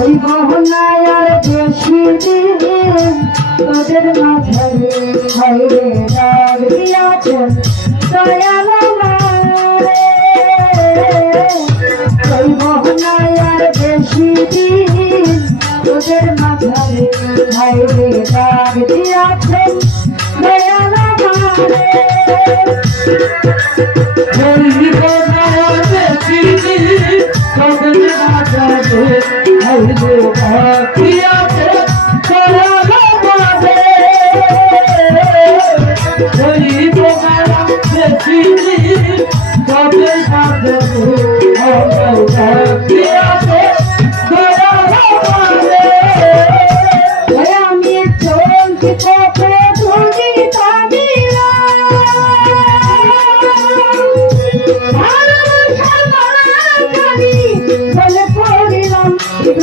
ওই মোহনায় আর বেশি দিন তোদের মাঝারে হাইরে রাগ দিয়াছেন দয়াল বেশি দিন তোদের মাঝারে হাইরে রাগ দিয়াছেন দয়াল আমারে। ওই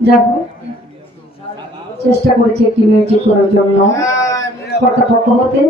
দেখো চেষ্টা করেছি একটি মিউজিক করার জন্য। কর্তাপক্ষ হতে।